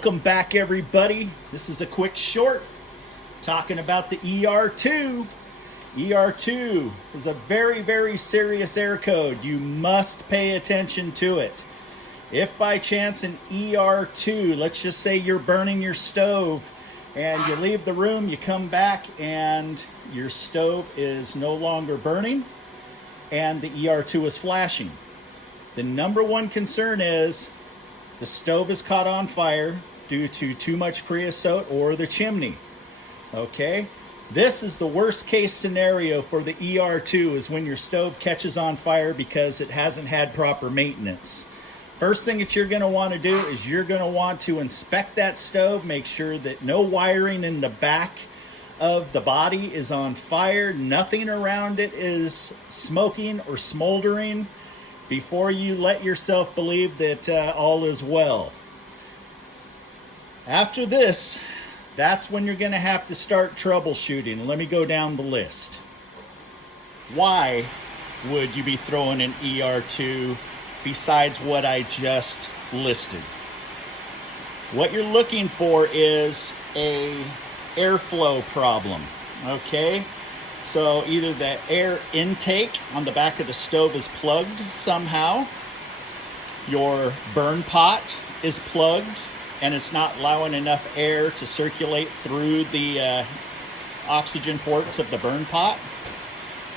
Welcome back, everybody. This is a quick short talking about the ER2. ER2 is a very, very serious air code. You must pay attention to it. If by chance an ER2, let's just say you're burning your stove and you leave the room, you come back and your stove is no longer burning and the ER2 is flashing. The number one concern is the stove is caught on fire due to too much creosote or the chimney. Okay? This is the worst case scenario for the ER2, is when your stove catches on fire because it hasn't had proper maintenance. First thing that you're going to want to do is you're going to want to inspect that stove, make sure that no wiring in the back of the body is on fire, nothing around it is smoking or smoldering, before you let yourself believe that all is well. After this, that's when you're going to have to start troubleshooting. And let me go down the list. Why would you be throwing an ER2 besides what I just listed? What you're looking for is a airflow problem, okay? So either the air intake on the back of the stove is plugged somehow, your burn pot is plugged and it's not allowing enough air to circulate through the oxygen ports of the burn pot,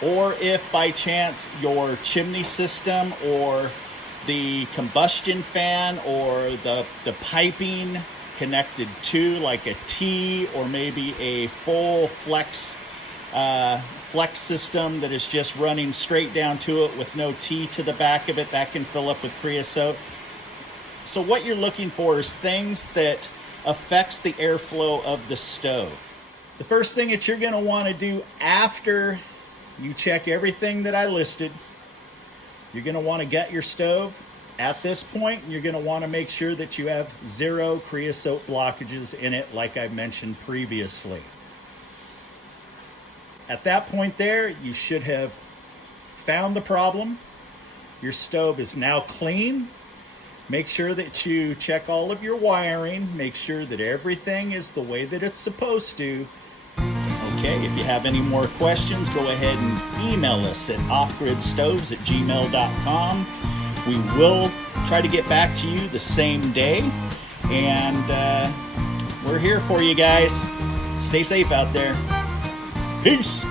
or if by chance your chimney system or the combustion fan or the piping connected to like a T or maybe a full flex system that is just running straight down to it with no T to the back of it, that can fill up with creosote. So what you're looking for is things that affects the airflow of the stove. The first thing that you're going to want to do after you check everything that I listed, you're going to want to gut your stove. At this point, you're going to want to make sure that you have 0 creosote blockages in it, like I mentioned previously. At that point there, you should have found the problem. Your stove is now clean. Make sure that you check all of your wiring. Make sure that everything is the way that it's supposed to. Okay, if you have any more questions, go ahead and email us at offgridstoves@gmail.com. We will try to get back to you the same day. And we're here for you guys. Stay safe out there. Peace.